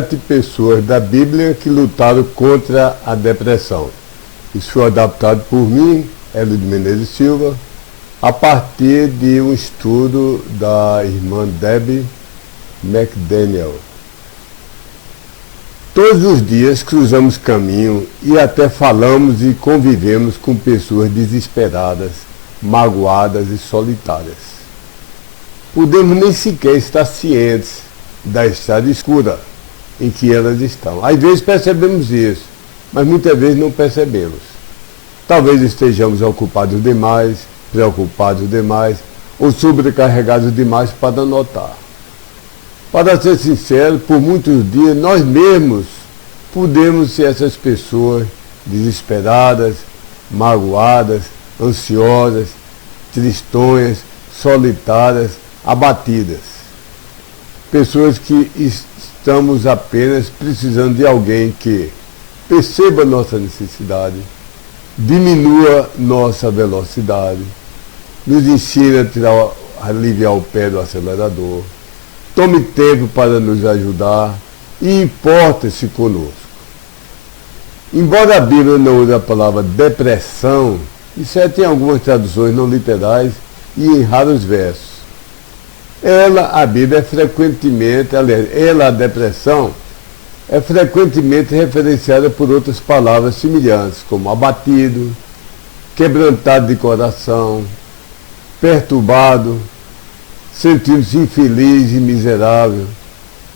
7 pessoas da Bíblia que lutaram contra a depressão. Isso foi adaptado por mim, Hélio de Menezes Silva, a partir de um estudo da irmã Debbie McDaniel. Todos os dias cruzamos caminho e até falamos e convivemos com pessoas desesperadas, magoadas e solitárias. Podemos nem sequer estar cientes da estrada escura em que elas estão. Às vezes percebemos isso, mas muitas vezes não percebemos. Talvez estejamos ocupados demais, preocupados demais ou sobrecarregados demais para notar. Para ser sincero, por muitos dias nós mesmos podemos ser essas pessoas desesperadas, magoadas, ansiosas, tristonhas, solitárias, abatidas. Pessoas que estamos apenas precisando de alguém que perceba nossa necessidade, diminua nossa velocidade, nos ensine a aliviar o pé do acelerador, tome tempo para nos ajudar e importe-se conosco. Embora a Bíblia não use a palavra depressão, isso tem algumas traduções não literais e em raros versos. A Bíblia é frequentemente, a depressão, é frequentemente referenciada por outras palavras semelhantes, como abatido, quebrantado de coração, perturbado, sentindo-se infeliz e miserável,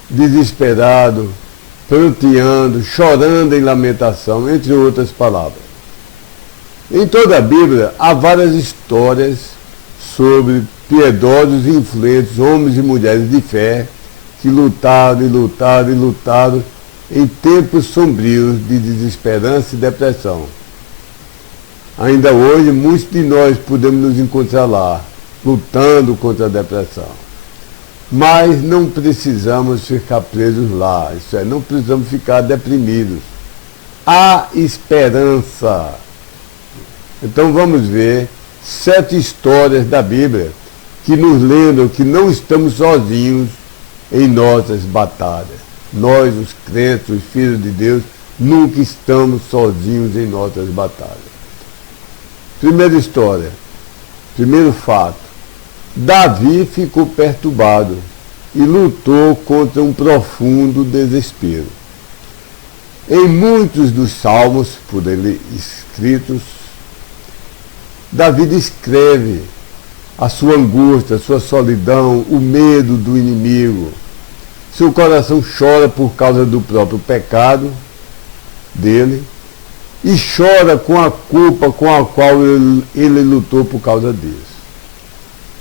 desesperado, pranteando, chorando em lamentação, entre outras palavras. Em toda a Bíblia há várias histórias sobre piedosos e influentes homens e mulheres de fé que lutaram e lutaram e lutaram em tempos sombrios de desesperança e depressão. Ainda hoje, muitos de nós podemos nos encontrar lá, lutando contra a depressão. Mas não precisamos ficar presos lá, isso é, não precisamos ficar deprimidos. Há esperança. Então vamos ver 7 histórias da Bíblia que nos lembram que não estamos sozinhos em nossas batalhas. Nós, os crentes, os filhos de Deus, nunca estamos sozinhos em nossas batalhas. Primeira história, primeiro fato. Davi ficou perturbado e lutou contra um profundo desespero. Em muitos dos salmos por ele escritos, Davi descreve a sua angústia, a sua solidão, o medo do inimigo. Seu coração chora por causa do próprio pecado dele e chora com a culpa com a qual ele lutou por causa disso.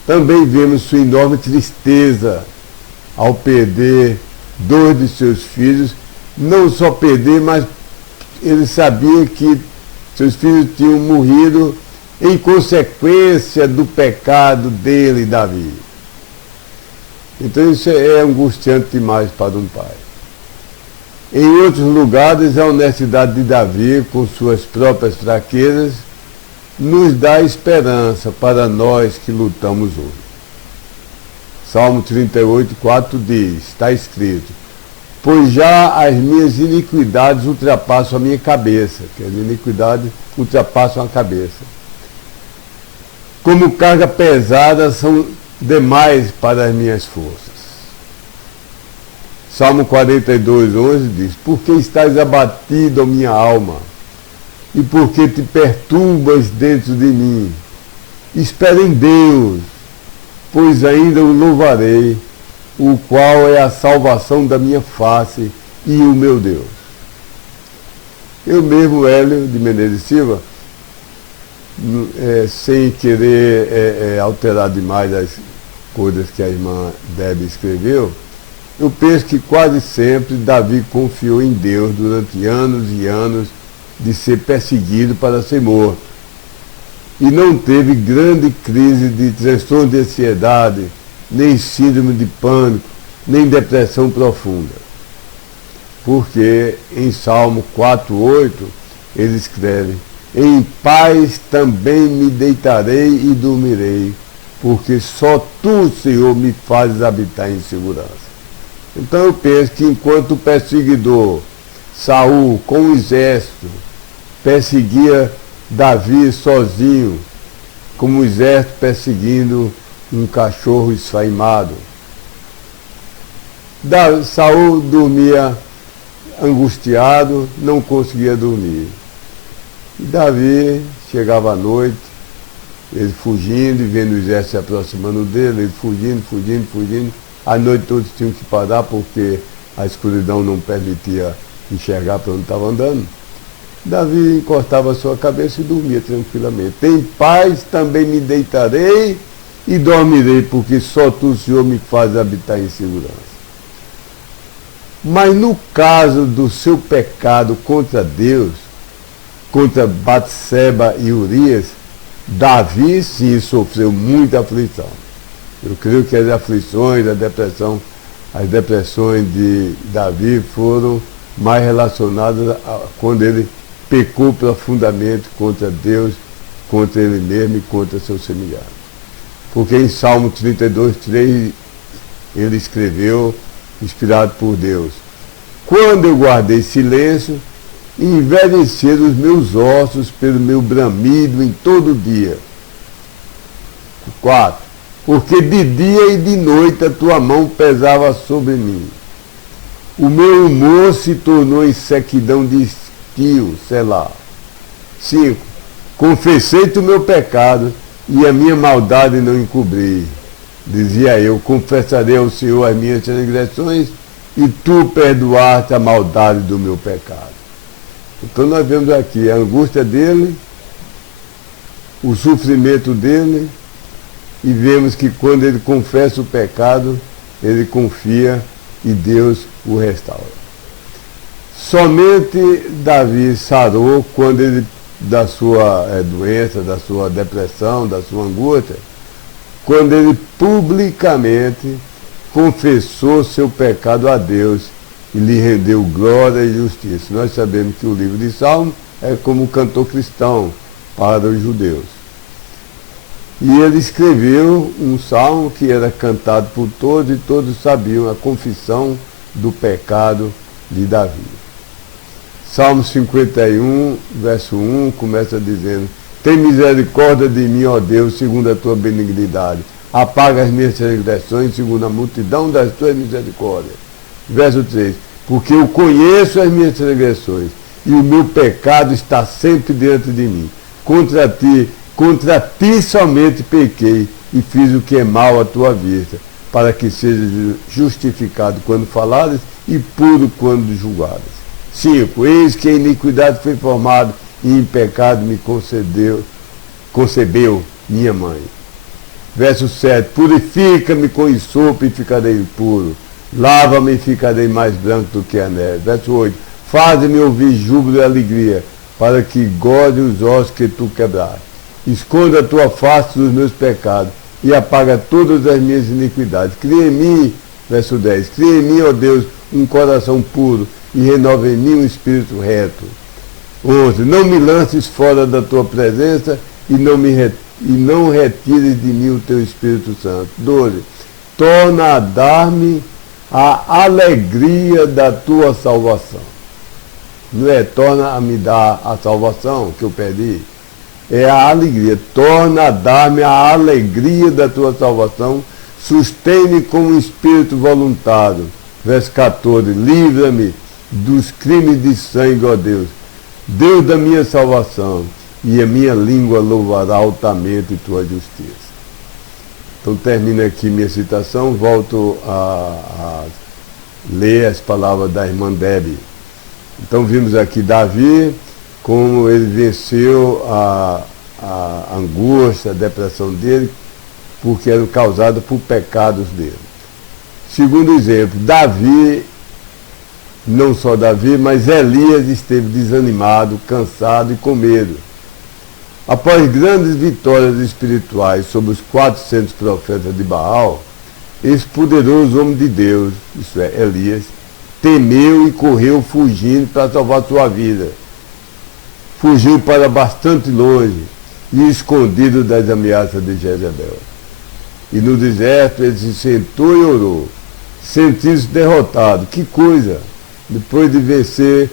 Também vemos sua enorme tristeza ao perder 2 de seus filhos, não só perder, mas ele sabia que seus filhos tinham morrido em consequência do pecado dele, Davi. Então isso é angustiante demais para um pai. Em outros lugares, a honestidade de Davi, com suas próprias fraquezas, nos dá esperança para nós que lutamos hoje. Salmo 38:4 diz, está escrito: pois já as minhas iniquidades ultrapassam a minha cabeça, que as iniquidades ultrapassam a cabeça. Como carga pesada são demais para as minhas forças. Salmo 42:11 diz, por que estás abatido, ó minha alma? E por que te perturbas dentro de mim? Espera em Deus, pois ainda o louvarei, o qual é a salvação da minha face e o meu Deus. Eu mesmo, Hélio de Menezes Silva, sem querer alterar demais as coisas que a irmã Debbie escreveu, eu penso que quase sempre Davi confiou em Deus durante anos e anos de ser perseguido para ser morto. E não teve grande crise de transtorno de ansiedade, nem síndrome de pânico, nem depressão profunda. Porque em Salmo 4:8 ele escreve, em paz também me deitarei e dormirei, porque só tu, Senhor, me fazes habitar em segurança. Então eu penso que enquanto o perseguidor, Saul, com o exército, perseguia Davi sozinho, como o exército perseguindo um cachorro esfaimado. Saul dormia angustiado, não conseguia dormir. E Davi chegava à noite, ele fugindo e vendo o exército se aproximando dele, ele fugindo. À noite todos tinham que parar porque a escuridão não permitia enxergar para onde estava andando. Davi encostava a sua cabeça e dormia tranquilamente. Em paz também me deitarei e dormirei, porque só tu, Senhor, me faz habitar em segurança. Mas no caso do seu pecado contra Deus, contra Batseba e Urias, Davi sim sofreu muita aflição. Eu creio que as aflições, as depressões de Davi foram mais relacionadas a quando ele pecou profundamente contra Deus, contra ele mesmo e contra seu semelhante. Porque em Salmo 32:3 ele escreveu, inspirado por Deus: quando eu guardei silêncio, envelheceram os meus ossos pelo meu bramido em todo dia. 4. Porque de dia e de noite a tua mão pesava sobre mim. O meu humor se tornou em sequidão de estio, Selá. 5. Confessei-te o meu pecado e a minha maldade não encobri. Dizia eu: confessarei ao Senhor as minhas transgressões e tu perdoaste a maldade do meu pecado. Então nós vemos aqui a angústia dele, o sofrimento dele, e vemos que quando ele confessa o pecado, ele confia e Deus o restaura. Somente Davi sarou quando ele, da sua doença, da sua depressão, da sua angústia, quando ele publicamente confessou seu pecado a Deus e lhe rendeu glória e justiça. Nós sabemos que o livro de Salmos é como um cantor cristão para os judeus. E ele escreveu um salmo que era cantado por todos e todos sabiam a confissão do pecado de Davi. Salmo 51, verso 1, começa dizendo: tem misericórdia de mim, ó Deus, segundo a tua benignidade. Apaga as minhas transgressões, segundo a multidão das tuas misericórdias. Verso 3: porque eu conheço as minhas transgressões, e o meu pecado está sempre diante de mim. Contra ti somente pequei, e fiz o que é mal à tua vista, para que seja justificado quando falares, e puro quando julgares. 5. Eis que a iniquidade foi formada, e em pecado me concebeu minha mãe. Verso 7. Purifica-me com hisopo e ficarei puro. Lava-me e ficarei mais branco do que a neve. Verso 8. Faze-me ouvir júbilo e alegria, para que goze os ossos que tu quebraste. Esconda a tua face dos meus pecados e apaga todas as minhas iniquidades. Cria em mim, verso 10. Cria em mim, ó Deus, um coração puro e renova em mim um espírito reto. 11. Não me lances fora da tua presença e não retires de mim o teu Espírito Santo. 12. Torna a dar-me a alegria da tua salvação. Não é torna a me dar a salvação que eu perdi. É a alegria. Torna a dar-me a alegria da tua salvação. Sustém-me com um espírito voluntário. Verso 14. Livra-me dos crimes de sangue, ó Deus, Deus da minha salvação, e a minha língua louvará altamente tua justiça. Então termina aqui minha citação, volto a ler as palavras da irmã Debbie. Então vimos aqui Davi, como ele venceu a angústia, a depressão dele, porque eram causadas por pecados dele. Segundo exemplo, não só Davi, mas Elias esteve desanimado, cansado e com medo. Após grandes vitórias espirituais sobre os 400 profetas de Baal, esse poderoso homem de Deus, isso é, Elias, temeu e correu fugindo para salvar sua vida. Fugiu para bastante longe e escondido das ameaças de Jezebel. E no deserto ele se sentou e orou: sentiu-se derrotado. Que coisa! Depois de vencer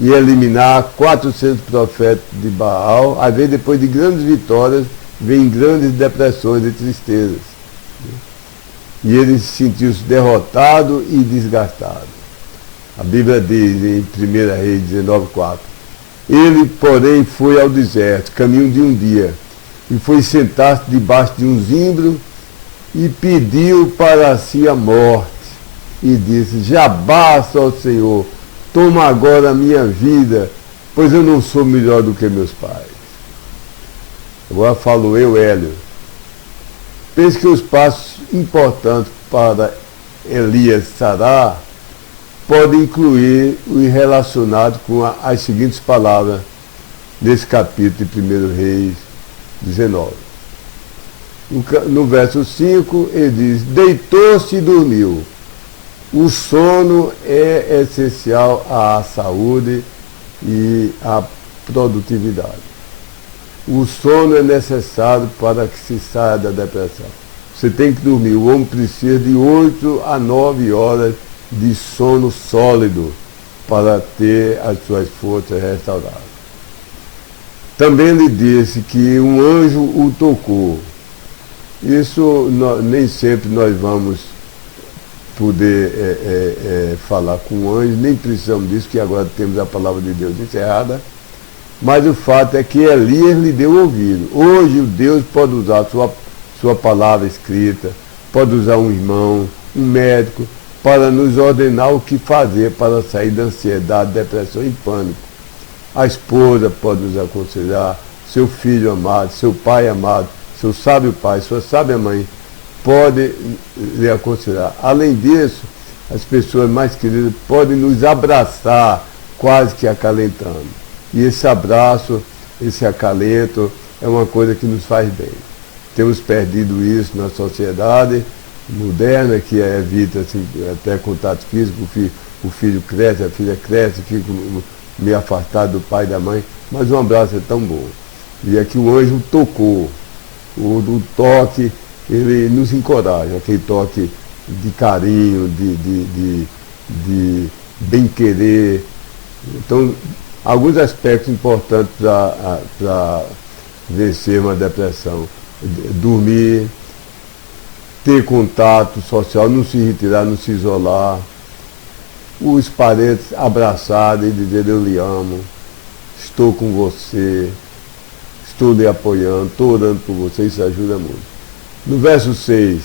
e eliminar 400 profetas de Baal, às vezes depois de grandes vitórias, vem grandes depressões e tristezas. E ele sentiu-se derrotado e desgastado. A Bíblia diz em 1 Reis 19:4: ele, porém, foi ao deserto, caminho de um dia, e foi sentar-se debaixo de um zimbro e pediu para si a morte. E disse: já basta, ó Senhor, toma agora a minha vida, pois eu não sou melhor do que meus pais. Agora falo eu, Hélio. Pense que os passos importantes para Elias sarar podem incluir o relacionado com as seguintes palavras nesse capítulo de 1 Reis 19. No verso 5 ele diz: deitou-se e dormiu. O sono é essencial à saúde e à produtividade. O sono é necessário para que se saia da depressão. Você tem que dormir. O homem precisa de 8 a 9 horas de sono sólido para ter as suas forças restauradas. Também ele disse que um anjo o tocou. Isso nem sempre nós vamos poder falar com um anjo, nem precisamos disso, que agora temos a palavra de Deus encerrada. Mas o fato é que Elias lhe deu ouvido. Hoje o Deus pode usar sua palavra escrita, pode usar um irmão, um médico, para nos ordenar o que fazer para sair da ansiedade, depressão e pânico. A esposa pode nos aconselhar, seu filho amado, seu pai amado, seu sábio pai, sua sábia mãe, pode lhe aconselhar. Além disso, as pessoas mais queridas podem nos abraçar, quase que acalentando. E esse abraço, esse acalento, é uma coisa que nos faz bem. Temos perdido isso na sociedade moderna, que evita assim, até contato físico. O filho cresce, a filha cresce, fica meio afastado do pai e da mãe, mas um abraço é tão bom. E aqui o anjo tocou. O toque, ele nos encoraja, aquele toque de carinho, de bem-querer. Então, alguns aspectos importantes para vencer uma depressão: dormir, ter contato social, não se retirar, não se isolar, os parentes abraçarem e dizer: eu lhe amo, estou com você, estou lhe apoiando, estou orando por você. Isso ajuda muito. No verso 6,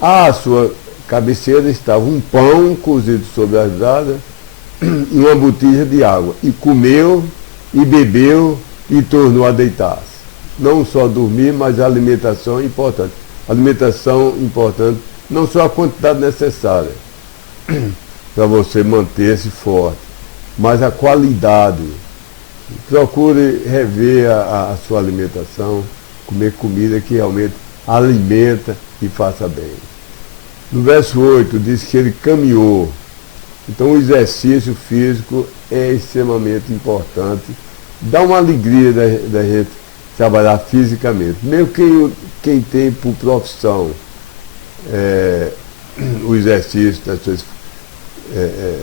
à sua cabeceira estava um pão cozido sobre as brasas e uma botija de água. E comeu, e bebeu, e tornou a deitar-se. Não só dormir, mas a alimentação é importante. Alimentação importante, não só a quantidade necessária para você manter-se forte, mas a qualidade. Procure rever a sua alimentação, comer comida que realmente alimenta e faça bem. No verso 8 diz que ele caminhou. Então o exercício físico é extremamente importante. Dá uma alegria da gente trabalhar fisicamente. Mesmo quem tem por profissão o exercício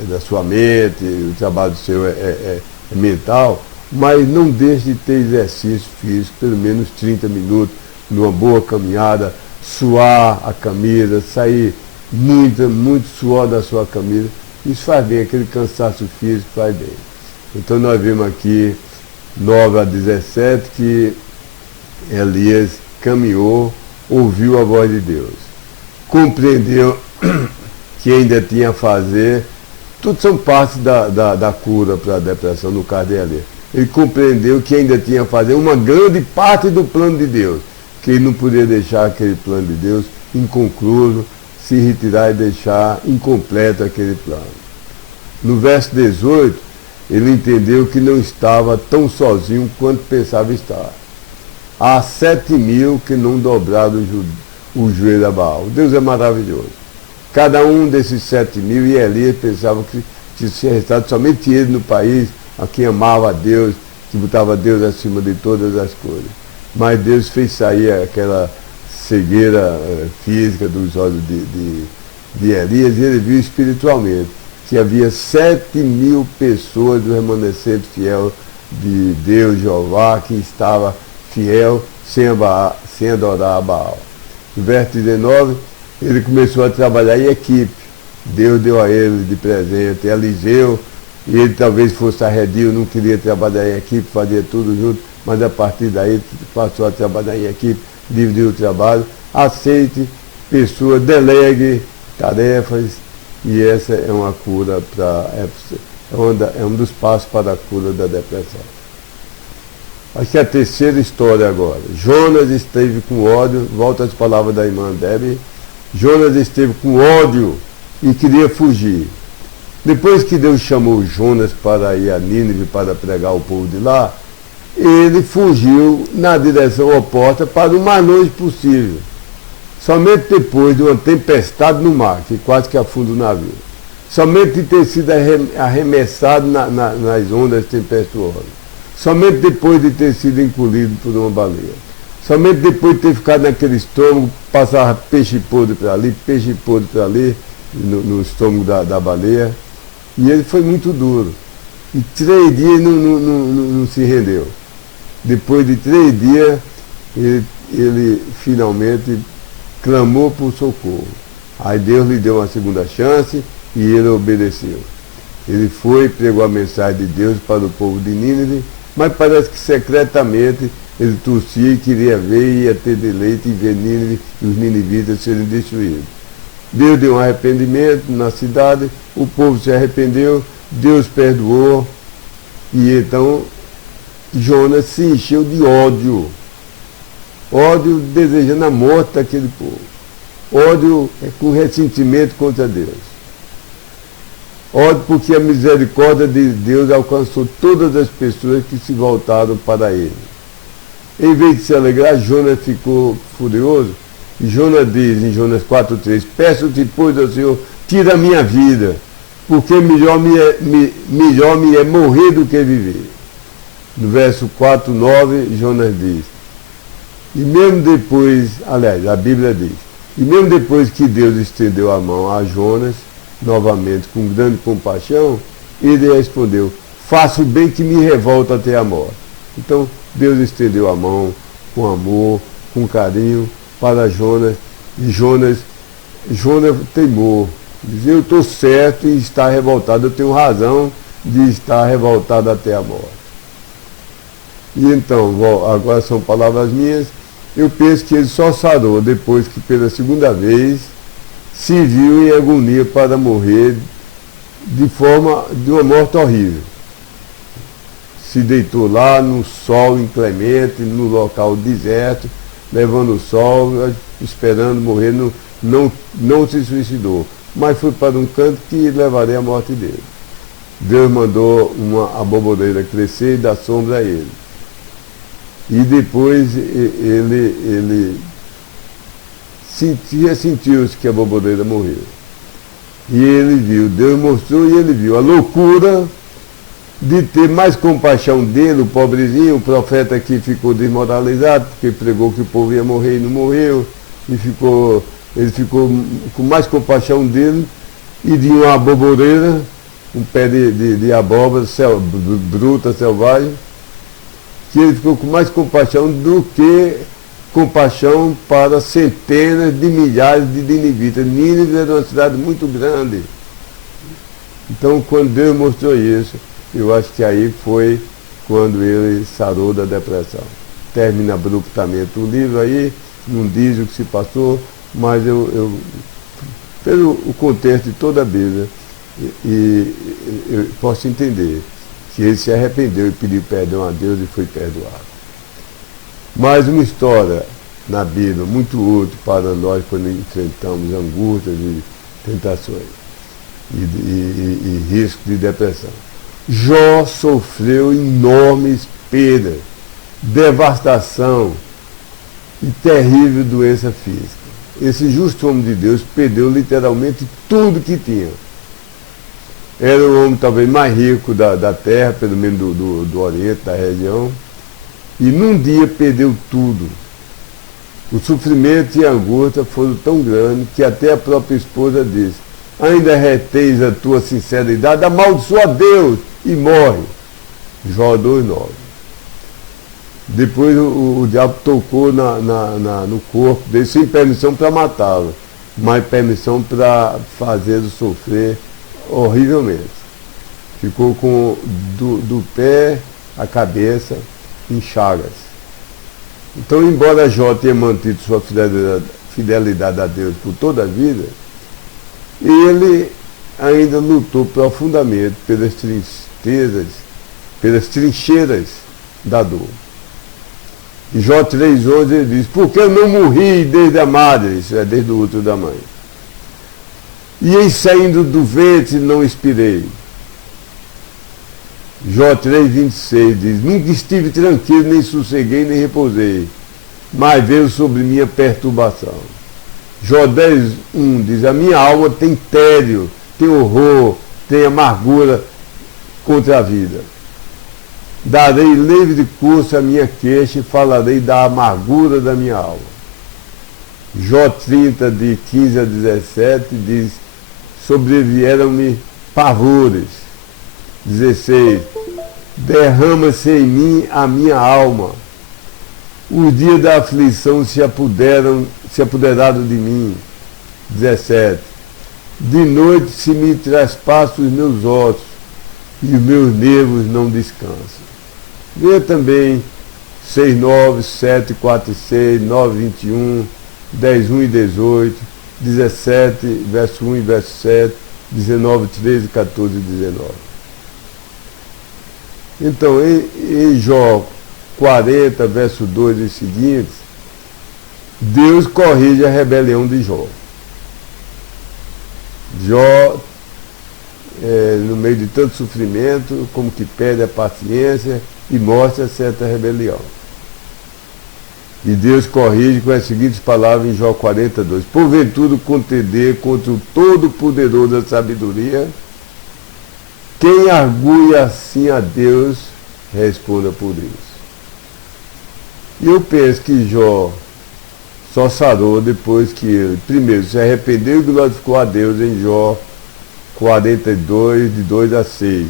da sua mente, o trabalho seu é mental, mas não deixe de ter exercício físico, pelo menos 30 minutos, numa boa caminhada, suar a camisa, sair muito suor da sua camisa. Isso faz bem, aquele cansaço físico faz bem. Então nós vimos aqui 9 a 17 que Elias caminhou, ouviu a voz de Deus, compreendeu que ainda tinha a fazer. Tudo são partes da cura para a depressão, no caso de Elias. Ele compreendeu que ainda tinha a fazer uma grande parte do plano de Deus, que ele não podia deixar aquele plano de Deus inconcluso, se retirar e deixar incompleto aquele plano. No verso 18, ele entendeu que não estava tão sozinho quanto pensava estar. Há 7.000 que não dobraram o joelho a Baal. Deus é maravilhoso. Cada um desses 7.000, e Elias pensava que tinha restado somente ele no país, a quem amava a Deus, que botava Deus acima de todas as coisas. Mas Deus fez sair aquela cegueira física dos olhos de Elias, e ele viu espiritualmente que havia 7.000 pessoas do remanescente fiel de Deus, Jeová, que estava fiel sem adorar a Baal. No verso 19, ele começou a trabalhar em equipe. Deus deu a ele de presente Eliseu, e ele talvez fosse arredio, não queria trabalhar em equipe, fazia tudo junto, mas a partir daí passou a trabalhar em equipe, dividiu o trabalho, aceite pessoas, delegue tarefas, e essa é uma cura é um dos passos para a cura da depressão. Acho que é a terceira história agora. Jonas esteve com ódio, volta às palavras da irmã Debbie, Jonas esteve com ódio e queria fugir. Depois que Deus chamou Jonas para ir a Nínive para pregar o povo de lá, ele fugiu na direção oposta para o mais longe possível. Somente depois de uma tempestade no mar, que quase que afunda o navio. Somente de ter sido arremessado nas ondas tempestuosas. Somente depois de ter sido engolido por uma baleia. Somente depois de ter ficado naquele estômago, passava peixe podre para ali, no estômago da baleia. E ele foi muito duro. E 3 dias não se rendeu. Depois de 3 dias, ele finalmente clamou por socorro. Aí Deus lhe deu uma segunda chance e ele obedeceu. Ele foi e pregou a mensagem de Deus para o povo de Nínive, mas parece que secretamente ele torcia e queria ver e ia ter deleite em ver Nínive e os ninivitas serem destruídos. Deus deu um arrependimento na cidade, o povo se arrependeu, Deus perdoou, e então Jonas se encheu de ódio. Ódio desejando a morte daquele povo. Ódio com ressentimento contra Deus. Ódio porque a misericórdia de Deus alcançou todas as pessoas que se voltaram para ele. Em vez de se alegrar, Jonas ficou furioso. E Jonas diz em Jonas 4,3: peço-te, pois, ao Senhor, tira a minha vida, porque melhor me é morrer do que viver. No verso 4,9, Jonas diz: e mesmo depois, aliás, a Bíblia diz, e mesmo depois que Deus estendeu a mão a Jonas, novamente com grande compaixão, ele respondeu: faço o bem que me revolta até a morte. Então, Deus estendeu a mão com amor, com carinho para Jonas, e Jonas teimou, dizia: eu estou certo em estar revoltado, eu tenho razão de estar revoltado até a morte. E então, agora são palavras minhas, eu penso que ele só sarou depois que pela segunda vez se viu em agonia para morrer de uma morte horrível. Se deitou lá no sol inclemente, no local deserto, levando o sol, esperando morrer, não se suicidou, mas foi para um canto que levaria a morte dele. Deus mandou a aboboreira crescer e dar sombra a ele. E depois ele sentiu-se que a aboboreira morreu. E ele viu, Deus mostrou e ele viu a loucura de ter mais compaixão dele, o pobrezinho, o profeta que ficou desmoralizado, porque pregou que o povo ia morrer e não morreu, e ele ficou com mais compaixão dele, e de uma aboboreira, um pé de abóbora bruta, selvagem, que ele ficou com mais compaixão do que compaixão para centenas de milhares de ninivitas. Nínive era uma cidade muito grande. Então, quando Deus mostrou isso, eu acho que aí foi quando ele sarou da depressão. Termina abruptamente o livro aí, não diz o que se passou, mas pelo o contexto de toda a Bíblia, eu posso entender que ele se arrependeu e pediu perdão a Deus e foi perdoado. Mais uma história na Bíblia muito útil para nós quando enfrentamos angústias e tentações e risco de depressão. Jó sofreu enormes perdas, devastação e terrível doença física. Esse justo homem de Deus perdeu literalmente tudo que tinha. Era o homem talvez mais rico da terra, pelo menos do Oriente, da região, e num dia perdeu tudo. O sofrimento e a angústia foram tão grandes que até a própria esposa disse: ainda reteis a tua sinceridade, amaldiçoa a Deus e morre. Jó 2,9. Depois o diabo tocou no corpo dele, sem permissão para matá-lo, mas permissão para fazê-lo sofrer horrivelmente. Ficou do pé à cabeça em chagas. Então, embora Jó tenha mantido sua fidelidade a Deus por toda a vida, ele ainda lutou profundamente pelas trincheiras da dor. Em Jó 3,11 ele diz: porque eu não morri desde a madre, isso é, desde o útero da mãe, e em saindo do ventre não expirei. Jó 3,26 diz: nunca estive tranquilo, nem sosseguei, nem repousei, mas veio sobre mim a perturbação. Jó 10,1 diz: a minha alma tem tédio, tem horror, tem amargura contra a vida. Darei livre curso à minha queixa e falarei da amargura da minha alma. Jó 30, de 15 a 17, diz: sobrevieram-me pavores. 16. Derrama-se em mim a minha alma. Os dias da aflição se apoderaram de mim. 17. De noite se me traspassam os meus ossos e os meus nervos não descansam. Veja também 6,9, 7,4,6, 9,21, 10,1 e 18, 17, verso 1 e verso 7, 19, 13, 14 e 19. Então, em Jó 40, verso 2 e seguintes, Deus corrige a rebelião de Jó. Jó, no meio de tanto sofrimento, como que perde a paciência e mostra certa rebelião. E Deus corrige com as seguintes palavras em Jó 42. Porventura contender contra o Todo-Poderoso da sabedoria, quem argui assim a Deus, responda por isso. E eu penso que Jó só sarou depois que ele, primeiro, se arrependeu e glorificou a Deus em Jó 42, de 2 a 6.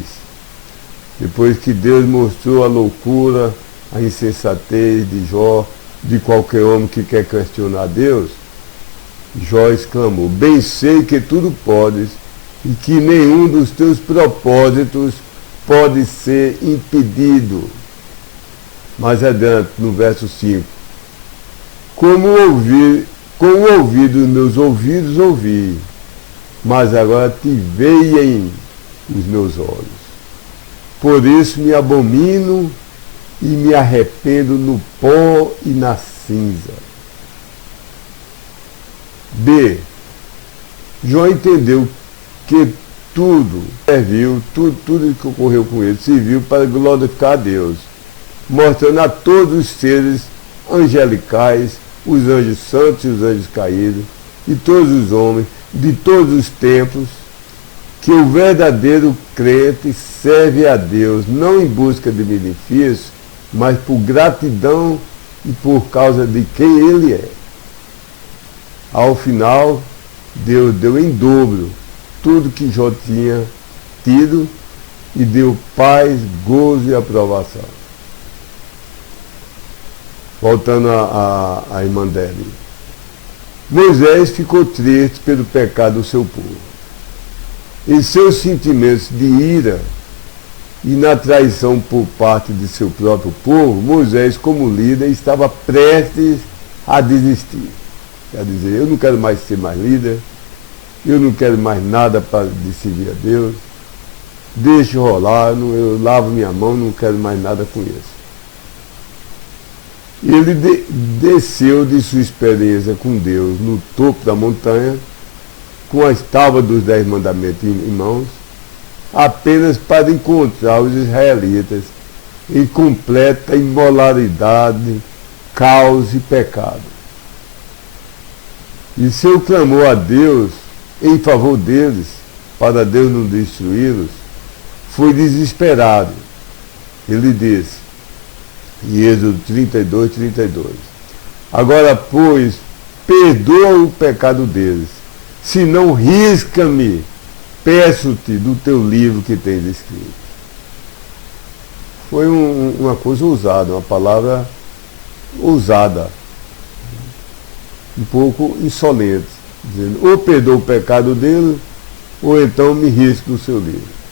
Depois que Deus mostrou a loucura, a insensatez de Jó, de qualquer homem que quer questionar Deus, Jó exclamou: bem sei que tudo podes e que nenhum dos teus propósitos pode ser impedido. Mais adiante, no verso 5, com o ouvido dos meus ouvidos ouvi, mas agora te veem os meus olhos. Por isso me abomino e me arrependo no pó e na cinza. B. Jó entendeu que tudo serviu, tudo que ocorreu com ele serviu para glorificar a Deus, mostrando a todos os seres angelicais, os anjos santos e os anjos caídos, e todos os homens de todos os tempos, que o verdadeiro crente serve a Deus não em busca de benefício, mas por gratidão e por causa de quem ele é. Ao final, Deus deu em dobro tudo que Jó tinha tido e deu paz, gozo e aprovação. Voltando à irmã dele. Moisés ficou triste pelo pecado do seu povo. Em seus sentimentos de ira e na traição por parte de seu próprio povo, Moisés, como líder, estava prestes a desistir. Quer dizer, eu não quero mais ser mais líder, eu não quero mais nada para servir a Deus, deixe rolar, eu lavo minha mão, não quero mais nada com isso. Ele desceu de sua experiência com Deus no topo da montanha, com as tábuas dos 10 mandamentos em mãos, apenas para encontrar os israelitas em completa imoralidade, caos e pecado. E seu clamor a Deus em favor deles, para Deus não destruí-los, foi desesperado. Ele disse, em Êxodo 32, 32, Agora, pois, perdoa o pecado deles, se não risca-me, peço-te do teu livro que tens escrito. Foi uma coisa ousada, uma palavra ousada, um pouco insolente, dizendo, ou perdoa o pecado dele, ou então me risque do seu livro.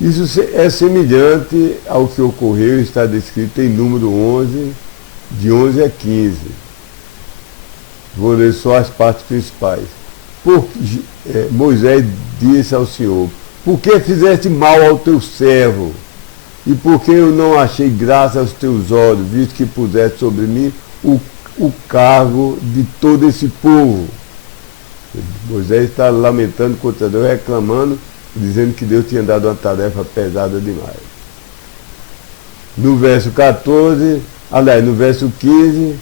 Isso é semelhante ao que ocorreu, está descrito em número 11, de 11 a 15. Vou ler só as partes principais. Moisés disse ao Senhor, por que fizeste mal ao teu servo? E por que eu não achei graça aos teus olhos, visto que puseste sobre mim o cargo de todo esse povo? Moisés está lamentando contra Deus, reclamando, dizendo que Deus tinha dado uma tarefa pesada demais. No verso 14, aliás, no verso 15,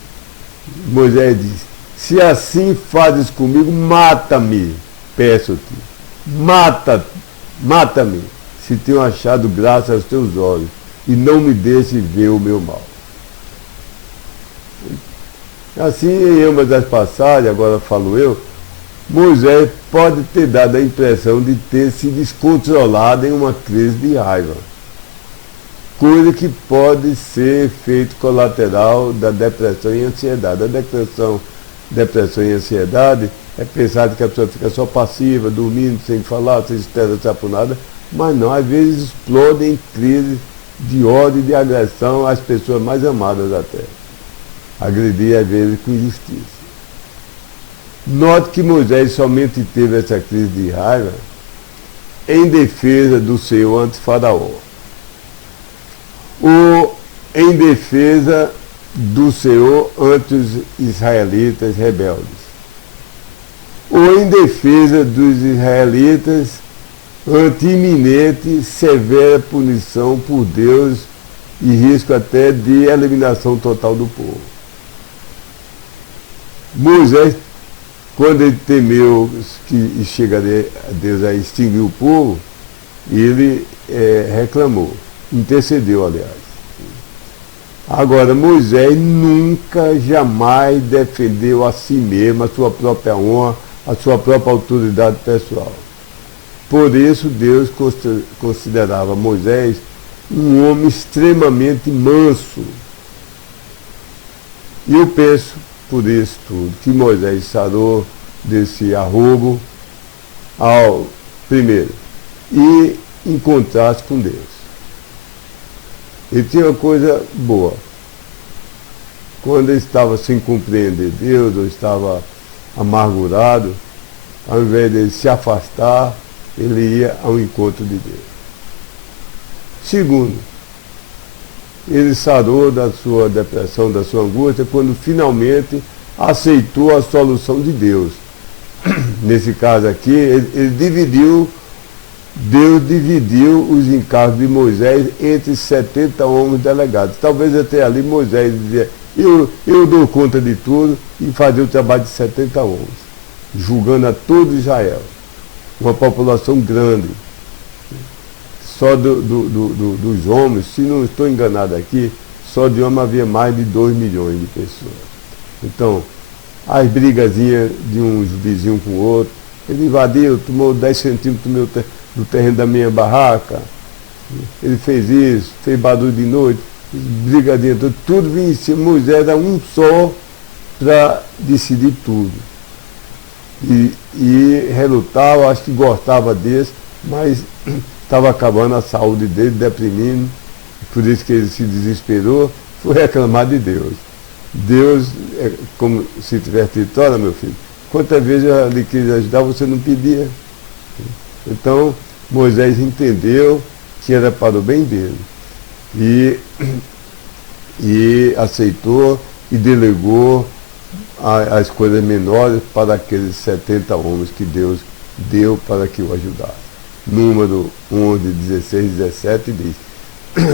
Moisés diz, se assim fazes comigo, mata-me, peço-te, mata-me, se tenho achado graça aos teus olhos, e não me deixe ver o meu mal. Assim, em uma das passagens, agora falo eu, Moisés pode ter dado a impressão de ter se descontrolado em uma crise de raiva, coisa que pode ser efeito colateral da depressão e ansiedade. A depressão e ansiedade é pensar que a pessoa fica só passiva, dormindo, sem falar, sem estressar por nada, mas não, às vezes explodem em crises de ódio e de agressão às pessoas mais amadas da terra. Agredir, às vezes, com injustiça. Note que Moisés somente teve essa crise de raiva em defesa do Senhor ante Faraó, ou em defesa do Senhor ante os israelitas rebeldes, ou em defesa dos israelitas ante iminente severa punição por Deus e risco até de eliminação total do povo. Moisés, quando ele temeu que chegaria a Deus a extinguir o povo, ele reclamou, intercedeu, aliás. Agora, Moisés nunca, jamais defendeu a si mesmo, a sua própria honra, a sua própria autoridade pessoal. Por isso, Deus considerava Moisés um homem extremamente manso. E eu penso, por isso tudo, que Moisés sarou desse arrobo primeiro, e em contraste com Deus. Ele tinha uma coisa boa. Quando ele estava sem compreender Deus, ou estava amargurado, ao invés de ele se afastar, ele ia ao encontro de Deus. Segundo, ele sarou da sua depressão, da sua angústia, quando finalmente aceitou a solução de Deus. Nesse caso aqui, Deus dividiu os encargos de Moisés entre 70 homens delegados. Talvez até ali Moisés dizia, eu dou conta de tudo, e fazia o trabalho de 70 homens, julgando a todo Israel. Uma população grande. Só dos homens, se não estou enganado aqui, só de homens havia mais de 2 milhões de pessoas. Então, as brigazinhas de um vizinho com o outro, ele invadiu, tomou 10 centímetros do terreno da minha barraca, ele fez isso, fez barulho de noite, brigadinha, tudo vinha em cima. Moisés era um só para decidir tudo. E relutava, acho que gostava desse, mas estava acabando a saúde dele, deprimindo, por isso que ele se desesperou, foi reclamar de Deus. Deus, é como se tivesse dito, olha meu filho, quantas vezes eu lhe quis ajudar, você não pedia. Então, Moisés entendeu que era para o bem dele. E aceitou e delegou as coisas menores para aqueles 70 homens que Deus deu para que o ajudassem. Número 11, 16 e 17 diz,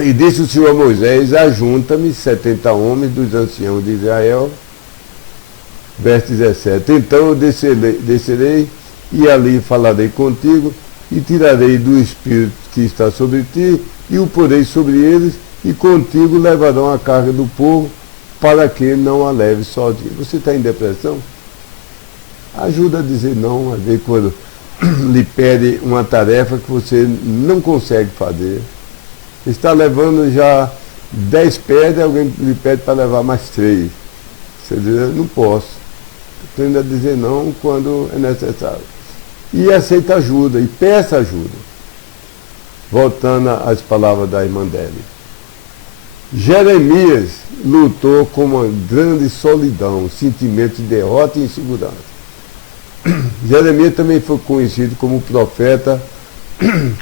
e disse o Senhor a Moisés, ajunta-me 70 homens dos anciãos de Israel. Verso 17, então eu descerei e ali falarei contigo, e tirarei do Espírito que está sobre ti, e o porei sobre eles, e contigo levarão a carga do povo, para que não a leve sozinho. Você está em depressão? Ajuda a dizer não, às vezes quando lhe pede uma tarefa que você não consegue fazer. Está levando já 10 pedras, alguém lhe pede para levar mais 3. Você diz, eu não posso. Aprenda a dizer não quando é necessário. E aceita ajuda, e peça ajuda. Voltando às palavras da irmã Deli. Jeremias lutou com uma grande solidão, sentimento de derrota e insegurança. Jeremias também foi conhecido como profeta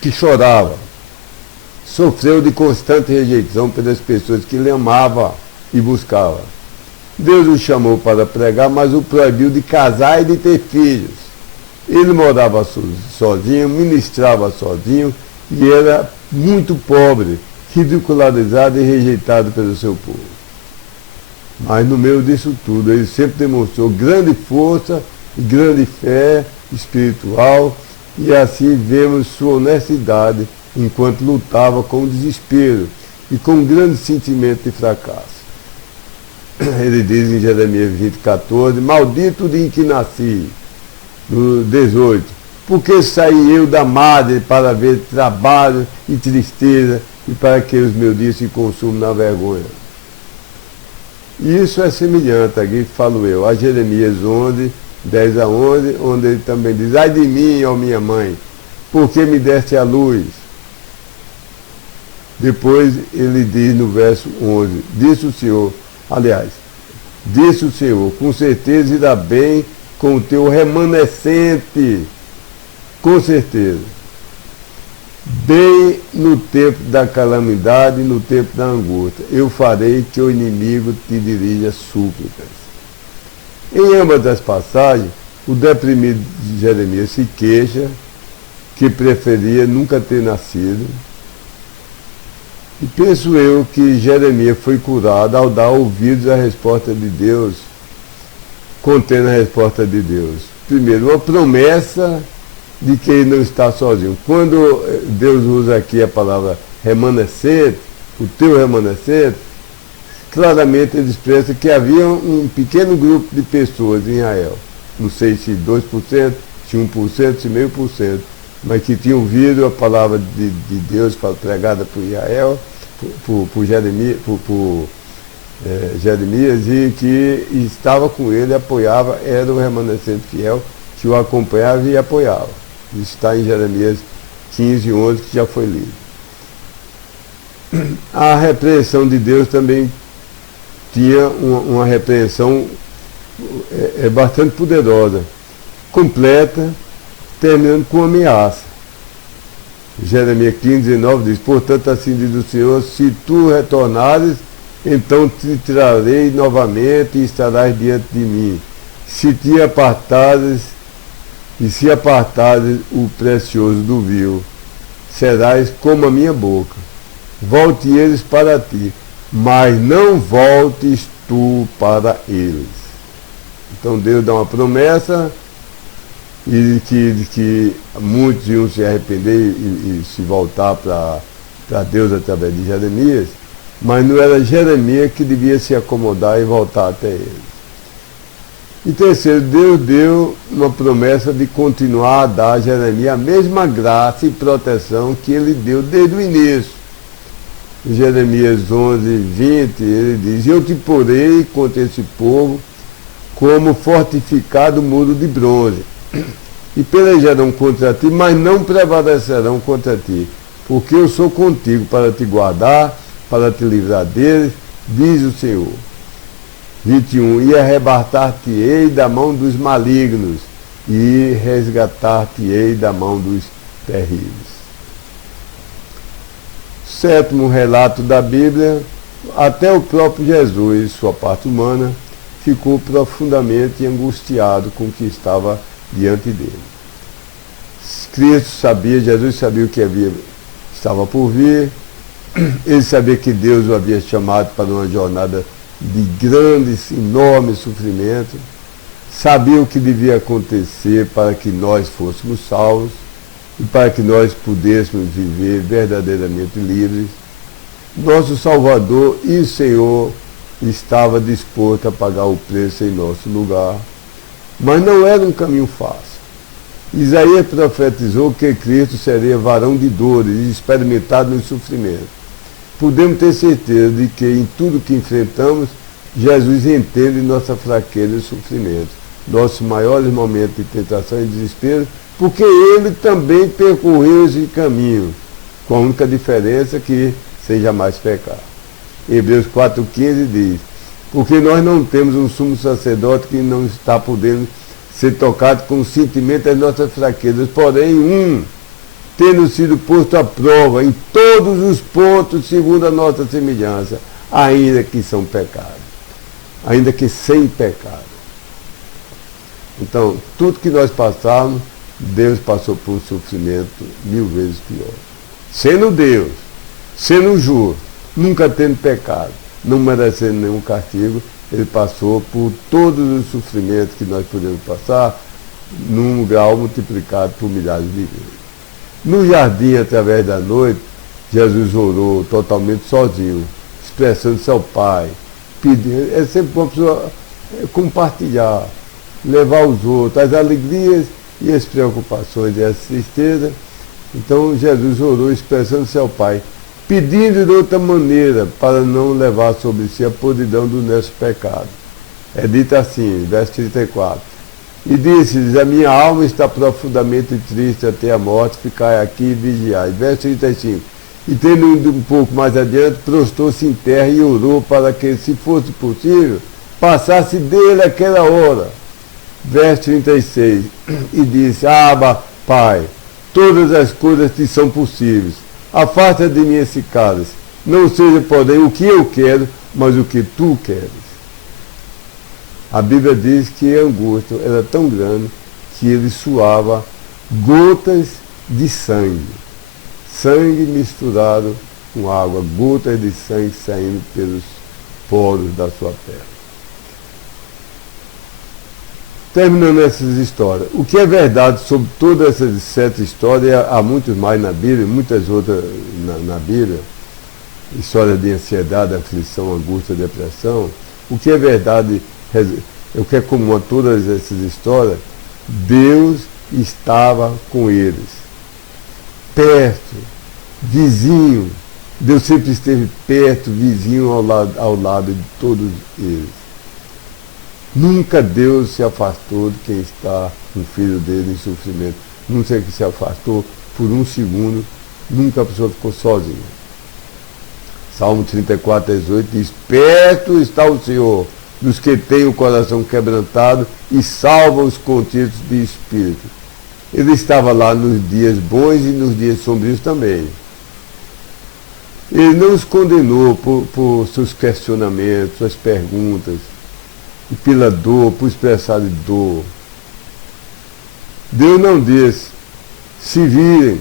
que chorava. Sofreu de constante rejeição pelas pessoas que lhe amavam e buscavam. Deus o chamou para pregar, mas o proibiu de casar e de ter filhos. Ele morava sozinho, ministrava sozinho e era muito pobre, ridicularizado e rejeitado pelo seu povo. Mas no meio disso tudo, ele sempre demonstrou grande força e grande fé espiritual, e assim vemos sua honestidade enquanto lutava com o desespero e com um grande sentimento de fracasso. Ele diz em Jeremias 20:14, maldito o dia em que nasci, no 18, porque saí eu da madre para ver trabalho e tristeza e para que os meus dias se consumam na vergonha. Isso é semelhante, aqui falo eu, a Jeremias 11, 10-11, onde ele também diz, ai de mim, ó minha mãe, porque me deste a luz. Depois ele diz no verso 11, disse o Senhor, disse o Senhor, com certeza irá bem com o teu remanescente, com certeza. Bem no tempo da calamidade e no tempo da angústia, eu farei que o inimigo te dirija súplicas. Em ambas as passagens, o deprimido de Jeremias se queixa que preferia nunca ter nascido. E penso eu que Jeremias foi curado ao dar ouvidos à resposta de Deus, contendo a resposta de Deus. Primeiro, uma promessa de que ele não está sozinho. Quando Deus usa aqui a palavra remanescente, o teu remanescente, claramente ele expressa que havia um pequeno grupo de pessoas em Israel, não sei se 2%, se 1%, se 0,5%, mas que tinham ouvido a palavra de Deus pregada por Israel, por Jeremias, Jeremias, e que estava com ele, apoiava, era o remanescente fiel, que o acompanhava e apoiava. Isso está em Jeremias 15:11, que já foi lido. A repreensão de Deus também tinha uma repreensão bastante poderosa, completa, terminando com ameaça. Jeremias 15:19 diz, portanto assim diz o Senhor, se tu retornares, então te trarei novamente e estarás diante de mim. Se te apartares, e se apartares o precioso do vil, serás como a minha boca. Volte eles para ti, mas não voltes tu para eles. Então Deus dá uma promessa e de que muitos iam se arrepender e se voltar para Deus através de Jeremias, mas não era Jeremias que devia se acomodar e voltar até ele. E terceiro, Deus deu uma promessa de continuar a dar a Jeremias a mesma graça e proteção que ele deu desde o início. Em Jeremias 11:20, ele diz, eu te porei contra esse povo como fortificado muro de bronze, e pelejarão contra ti, mas não prevalecerão contra ti, porque eu sou contigo para te guardar, para te livrar deles, diz o Senhor. 21, e arrebatar-te-ei da mão dos malignos, e resgatar-te-ei da mão dos terríveis. Sétimo relato da Bíblia, até o próprio Jesus, sua parte humana, ficou profundamente angustiado com o que estava diante dele. Cristo sabia, Jesus sabia o que estava por vir, ele sabia que Deus o havia chamado para uma jornada de grandes, enormes sofrimentos, sabia o que devia acontecer para que nós fôssemos salvos e para que nós pudéssemos viver verdadeiramente livres. Nosso Salvador e Senhor estava disposto a pagar o preço em nosso lugar, mas não era um caminho fácil. Isaías profetizou que Cristo seria varão de dores e experimentado no sofrimento. Podemos ter certeza de que em tudo que enfrentamos, Jesus entende nossa fraqueza e sofrimento, nossos maiores momentos de tentação e desespero, porque ele também percorreu esse caminho, com a única diferença que sem jamais pecar. Hebreus 4,15 diz: porque nós não temos um sumo sacerdote que não está podendo ser tocado com o sentimento das nossas fraquezas, porém tendo sido posto à prova em todos os pontos segundo a nossa semelhança, ainda que são pecados, ainda que sem pecado. Então, tudo que nós passamos, Deus passou por um sofrimento 1000 vezes pior. Sendo Deus, sendo justo, nunca tendo pecado, não merecendo nenhum castigo, ele passou por todos os sofrimentos que nós podemos passar, num grau multiplicado por milhares de vezes. No jardim, através da noite, Jesus orou totalmente sozinho, expressando-se ao Pai, pedindo. É sempre uma pessoa compartilhar, levar aos outros as alegrias e as preocupações e as tristezas. Então Jesus orou expressando-se ao Pai, pedindo de outra maneira para não levar sobre si a podridão do nosso pecado. É dito assim, verso 34. E disse-lhes: a minha alma está profundamente triste até a morte, ficai aqui e vigiai. Verso 35. E tendo ido um pouco mais adiante, prostrou-se em terra e orou para que, se fosse possível, passasse dele aquela hora. Verso 36. E disse: Abba, Pai, todas as coisas te são possíveis. Afasta de mim esse cálice. Não seja, porém, o que eu quero, mas o que tu queres. A Bíblia diz que a angústia era tão grande que ele suava gotas de sangue. Sangue misturado com água, gotas de sangue saindo pelos poros da sua pele. Terminando essas histórias, o que é verdade sobre todas essas 7 histórias, há muitos mais na Bíblia, muitas outras na Bíblia, histórias de ansiedade, aflição, angústia, depressão. O que é verdade, o que é comum a todas essas histórias, Deus estava com eles, perto, vizinho. Deus sempre esteve perto, vizinho ao lado de todos eles. Nunca Deus se afastou de quem está com o filho dele em sofrimento. Nunca se afastou por um segundo, nunca a pessoa ficou sozinha. Salmo 34, 18 diz: perto está o Senhor dos que têm o coração quebrantado e salva os contritos de espírito. Ele estava lá nos dias bons e nos dias sombrios também. Ele não os condenou por seus questionamentos, suas perguntas, e pela dor, por expressar de dor. Deus não diz: se virem.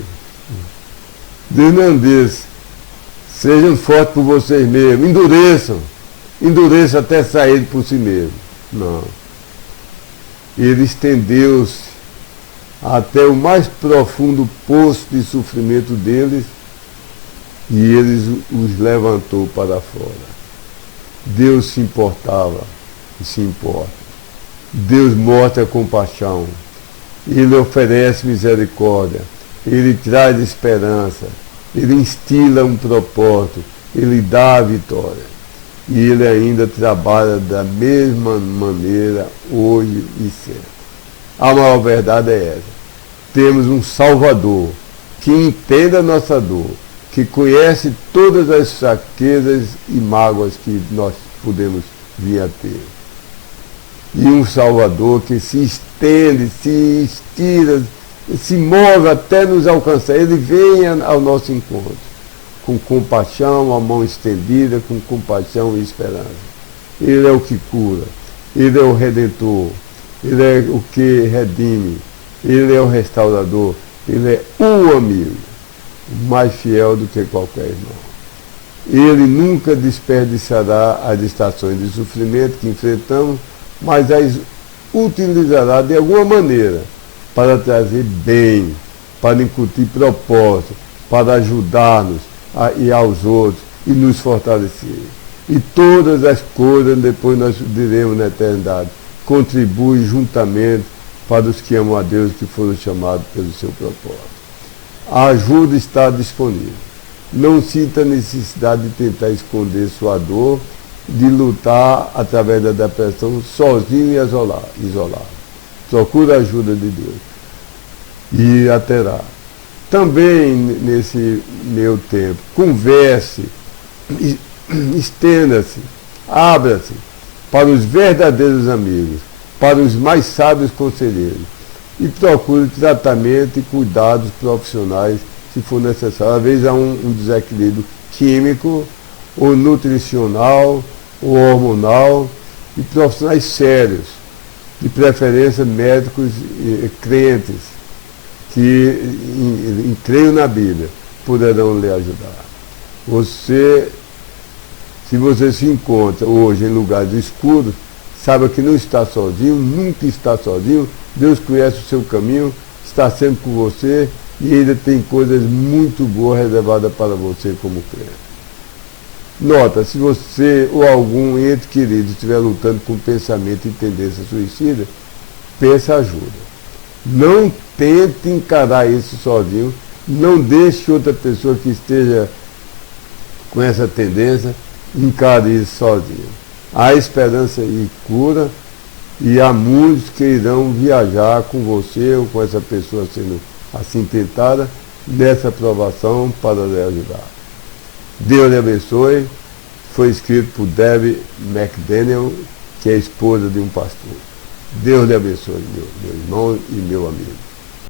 Deus não diz: sejam fortes por vocês mesmos, endureçam até sair por si mesmo. Não. Ele estendeu-se até o mais profundo poço de sofrimento deles e ele os levantou para fora. Deus se importava e se importa. Deus mostra compaixão. Ele oferece misericórdia. Ele traz esperança. Ele instila um propósito. Ele dá a vitória. E ele ainda trabalha da mesma maneira hoje e sempre. A maior verdade é essa. Temos um Salvador que entende a nossa dor, que conhece todas as fraquezas e mágoas que nós podemos vir a ter. E um Salvador que se estende, se estira, se move até nos alcançar. Ele vem ao nosso encontro, com compaixão, a mão estendida, com compaixão e esperança. Ele é o que cura, ele é o Redentor, ele é o que redime, ele é o restaurador, ele é o amigo, mais fiel do que qualquer irmão. Ele nunca desperdiçará as estações de sofrimento que enfrentamos, mas as utilizará de alguma maneira para trazer bem, para incutir propósito, para ajudar-nos e aos outros e nos fortalecer. E todas as coisas, depois nós diremos na eternidade, contribuem juntamente para os que amam a Deus, que foram chamados pelo seu propósito. A ajuda está disponível. Não sinta a necessidade de tentar esconder sua dor, de lutar através da depressão sozinho e isolado. Procure a ajuda de Deus e a terá. Também nesse meio tempo, converse, estenda-se, abra-se para os verdadeiros amigos, para os mais sábios conselheiros e procure tratamento e cuidados profissionais se for necessário. Às vezes há um desequilíbrio químico, ou nutricional, ou hormonal, e profissionais sérios, de preferência médicos crentes, que creiam na Bíblia, poderão lhe ajudar. Se você se encontra hoje em lugares escuros, saiba que não está sozinho, nunca está sozinho. Deus conhece o seu caminho, está sempre com você e ainda tem coisas muito boas reservadas para você como crente. Nota, se você ou algum ente querido estiver lutando com pensamento e tendência suicida, peça ajuda. Não tente encarar isso sozinho, não deixe outra pessoa que esteja com essa tendência encare isso sozinho. Há esperança e cura, e há muitos que irão viajar com você ou com essa pessoa sendo assim tentada nessa provação para lhe ajudar. Deus lhe abençoe. Foi escrito por Debbie McDaniel, que é esposa de um pastor. Deus lhe abençoe, meu irmão e meu amigo.